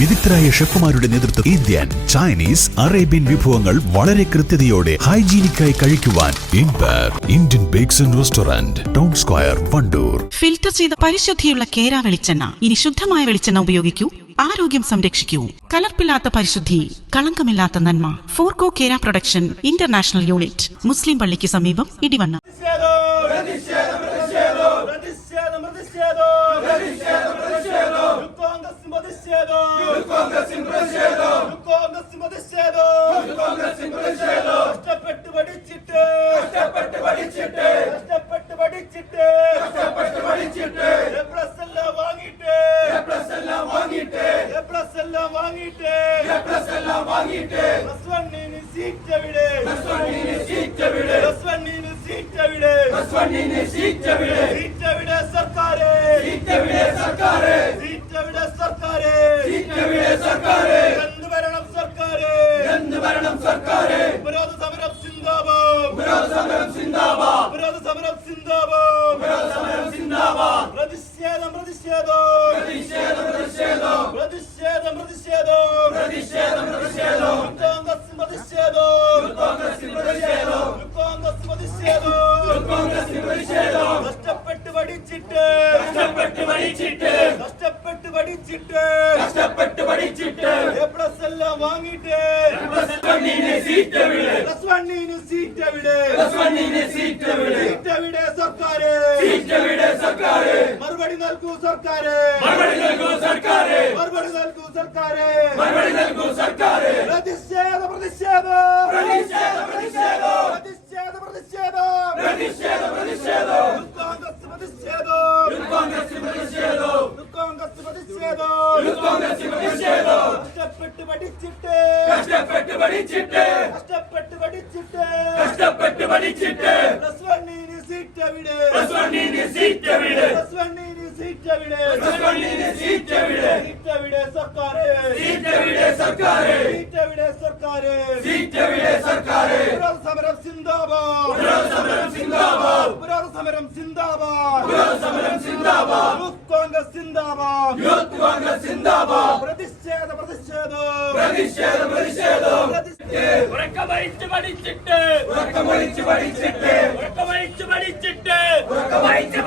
വിദഗ്ധരായ ഷെഫുമാരുടെ നേതൃത്വം Indian Chinese Arabian വിഭവങ്ങൾ വളരെ കൃത്യതയോടെ ഹൈജീനിക്കായി കഴിക്കുവാൻ Indian bakes and restaurant town square Wandoor. Filter ചെയ്ത പരിശുദ്ധിയുള്ള കേര വെളിച്ചെണ്ണ. ഇനി ശുദ്ധമായ വെളിച്ചെണ്ണ ഉപയോഗിക്കൂ. ആരോഗ്യം സംരക്ഷിക്കൂ. കലർപ്പില്ലാത്ത പരിശുദ്ധി കളങ്കമില്ലാത്ത നന്മ. ഫോർകോ കേര പ്രൊഡക്ഷൻ ഇന്റർനാഷണൽ യൂണിറ്റ് മുസ്ലിം പള്ളിക്ക് സമീപം ഇടിവണ്ണ പ്രതിഷേധം പ്രതിഷേധം പ്രതിഷേധം പ്രതിഷേധം പ്രതിഷേധം പ്രതിഷേധം കോൺഗ്രസ് പ്രതിഷേധം. കോൺഗ്രസ് പ്രതിഷേധം കോൺഗ്രസ് പ്രതിഷേധം കോൺഗ്രസ് പ്രതിഷേധം. കഷ്ടപ്പെട്ട് പഠിച്ചിട്ട്. കഷ്ടപ്പെട്ട് പഠിച്ചിട്ട്. കഷ്ടപ്പെട്ട് പഠിച്ചിട്ട്. കഷ്ടപ്പെട്ട് പഠിച്ചിട്ട്. പ്ലസ് എല്ലാം വാങ്ങിട്ട് പ്ലസ് എല്ലാം വാങ്ങിട്ട് പ്ലസ് എല്ലാം വാങ്ങിട്ട് പ്ലസ് എല്ലാം വാങ്ങിട്ട് പ്ലസ് വണ്ണിന് സീറ്റ് എവിടെ? പ്ലസ് വണ്ണിന് സീറ്റ് എവിടെ? പ്ലസ് വണ്ണിന് സീറ്റ് എവിടെ? പ്ലസ് വണ്ണിന് സീറ്റ് എവിടെ? സീറ്റ് படிச்சிட்டு கஷ்டப்பட்டு படிச்சிட்டு ஏ பிளஸ் எல்லாம் வாங்கிட்டு பிளஸ் பண்ணின சீட்டை விடு பிளஸ் பண்ணின சீட்டை விடு பிளஸ் பண்ணின சீட்டை விடு சீட்டை விடு சர்க்காரு சீட்டை விடு சர்க்காரு மறுபடி நல்கு சர்க்காரு மறுபடி நல்கு சர்க்காரு மறுபடி நல்கு சர்க்காரு மறுபடி நல்கு சர்க்காரு பிரதிஷேத பிரதிஷேத பிரதிஷேத பிரதிஷேத വണ്ണിന് സീറ്റ് എവിടെ പ്ലസ് വണ്ണിന് സീറ്റ് എവിടെ പ്ലസ് വണ്ണിന് സീറ്റ് എവിടെ പ്ലസ് വണ്ണിന് സീറ്റ് എവിടെ സീറ്റ് എവിടെ സർക്കാര്. സീറ്റ് എവിടെ സർക്കാര്. സീറ്റ് എവിടെ സർക്കാര്. സീറ്റ് എവിടെ സർക്കാര്. ഉപരോധ സമരം സിന്ദാബാദ്. ഉപരോധ സമരം സിന്ദാബാദ്. ഉപരോധ സമരം സിന്ദാബാദ്. ഉപരോധ സമരം സിന്ദാബാദ്. യൂത്ത് കോൺഗ്രസ് സിന്ദാബാദ്. യൂത്ത് കോൺഗ്രസ് സിന്ദാബാദ്. പ്രതിഷേധ. പ്രതിഷേധം പ്രതിഷേധ. പ്രതിഷേധം. ഉറക്കമഴിച്ച് പഠിച്ചിട്ട്. ഉറക്കമൊഴിച്ച് പഠിച്ചിട്ട്. ഉറക്കമഴിച്ച് உறக்கமாயிட்டு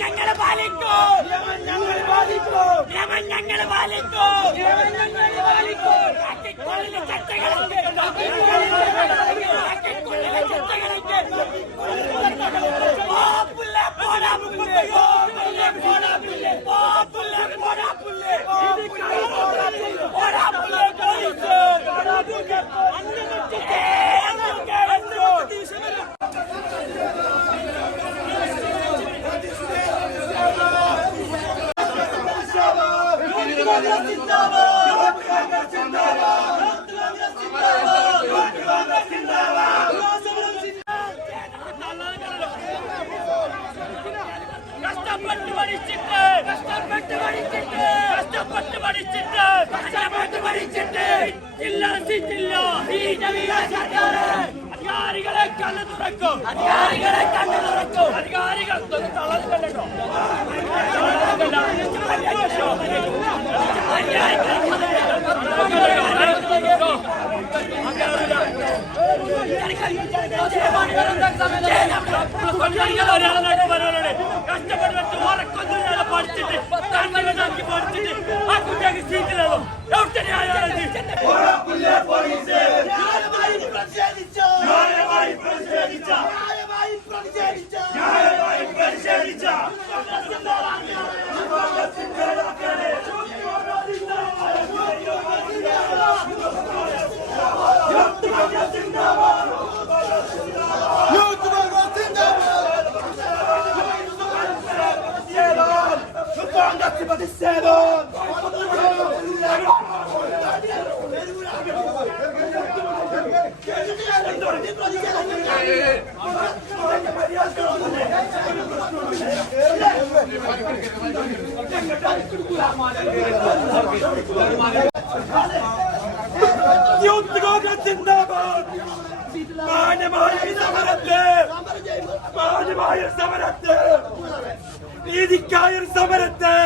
ഞങ്ങളെ പാലിക്കോ. ഞങ്ങൾ പാലിക്കോ ഞങ്ങൾ പാലിക്കോ. ഞങ്ങൾ പാലിക്കോ കാട്ടിക്കുള്ളിലെ Zindabad! Zindabad! കഷ്ടപ്പെട്ട് പഠിച്ചിട്ട് കഷ്ടപ്പെട്ട് പഠിച്ചിട്ട് കഷ്ടപ്പെട്ട് പഠിച്ചിട്ട് കഷ്ടപ്പെട്ട് പഠിച്ചിട്ട് ഇല്ല സീറ്റില്ല അധികാരികളെ കണ്ണു തുറക്കും അധികാരികളെ കണ്ണു തുറക്കും അധികാരികൾ തളർന്നു കണ്ടോ പ്രതിഷേധം യൂത്ത് കോൺഗ്രസ് സിന്ദാബാദ് മാന്യമായ സമരത്തെ മാന്യമായ സമരത്തെ നീതിക്കായ ഒരു സമരത്തെ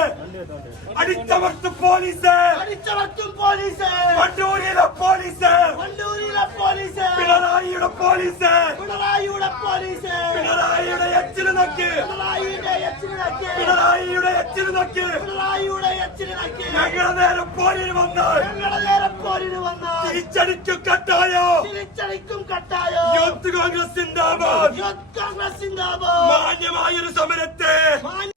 അടിച്ചമർത്തും പോലീസ്. അടിച്ചമർത്തും പോലീസ്. വണ്ടൂരിലെ പോലീസ്. വണ്ടൂരിലെ പോലീസ്. പിണറായിയുടെ പോലീസ്. പിണറായിയുടെ പോലീസ്. പിണറായിയുടെ എച്ചിൽ നോക്ക്. പിണറായിയുടെ എച്ചിലിനക്ക് പിണറായിയുടെ എച്ചിൽ നോക്ക്. പിണറായിയുടെ എച്ചിലിനക്ക് ഞങ്ങളുടെ നേരെ പോലീസ് വന്നാൽ ഞങ്ങളുടെ പോരിന് വന്നാൽ? തിരിച്ചടിക്കും കട്ടായോ? തിരിച്ചടിക്കും കട്ടായോ? യൂത്ത് കോൺഗ്രസ് സിന്ദാബാദ്. യൂത്ത് കോൺഗ്രസ് സിന്ദാബാദ്. മാന്യമായൊരു സമരത്തെ. മാന്യ-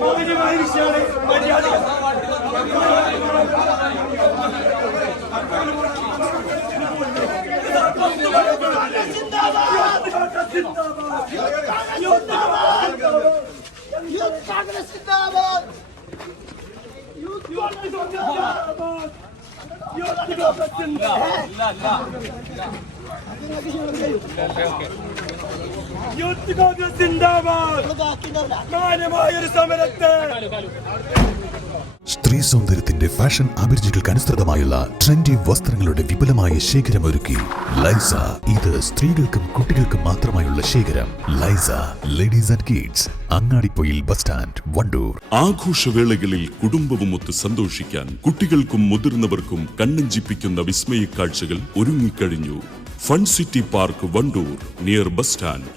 മാന്യമായ വിഷയമാണ് മര്യാദ യൂത്ത് കോൺഗ്രസ് സിന്ദാബാദ് യൂത്ത് കോൺഗ്രസ് സിന്ദാബാദ് മാന്യമായൊരു സമരത്തെ. സ്ത്രീ സൗന്ദര്യത്തിന്റെ ഫാഷൻ അഭിരുചികൾക്ക് അനുസൃതമായുള്ള ട്രെൻഡി വസ്ത്രങ്ങളുടെ വിപുലമായ ശേഖരം ഒരുക്കി ലൈസ. ഇത് സ്ത്രീകൾക്കും കുട്ടികൾക്കും മാത്രമായുള്ള ശേഖരം. ലൈസ ladies and kids Angadippoyil bus stand Wandoor. ആഘോഷവേളകളിൽ കുടുംബവുമൊത്ത് സന്തോഷിക്കാൻ കുട്ടികൾക്കും മുതിർന്നവർക്കും കണ്ണഞ്ചിപ്പിക്കുന്ന വിസ്മയ കാഴ്ചകൾ ഒരുങ്ങിക്കഴിഞ്ഞു. Fun city park Wandoor near bus stand.